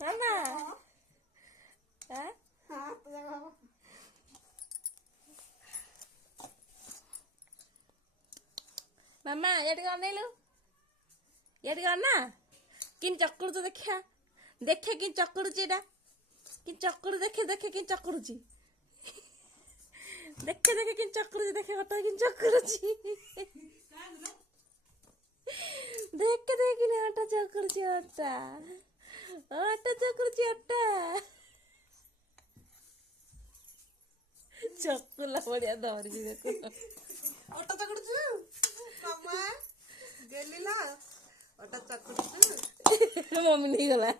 ମାମା ମାମା ଏଠିକି ଅନେଇଲୁ ଏଠିକି ଅନା କି ଚକୁଡୁଛୁ ଦେଖିଆ ଦେଖେ କି ଚକୁଡୁଛି ଏଇଟା କି ଚକୁଡୁ ଦେଖେ ଦେଖେ କି ଚକୁଡୁଛି ଦେଖେ ଦେଖେ କି ଚକୁଡୁଛି ଦେଖେ ହଟା କି ଚକୁଡୁଛି ଦେଖେ ଦେଖେ ନା ହଟା ଚକୁଡୁଛି ହଟା ହଟା ଚକୁଡୁଛି ହଟା ଚକୁଲା ବଢିଆ ଧରିଛି ଦେଖ ଅଟା ଚକୁଡୁଛୁ ମାମା ଗେଲିଲା ଅଟା ଚକୁଡୁଛୁ ମମି ନେଇଗଲା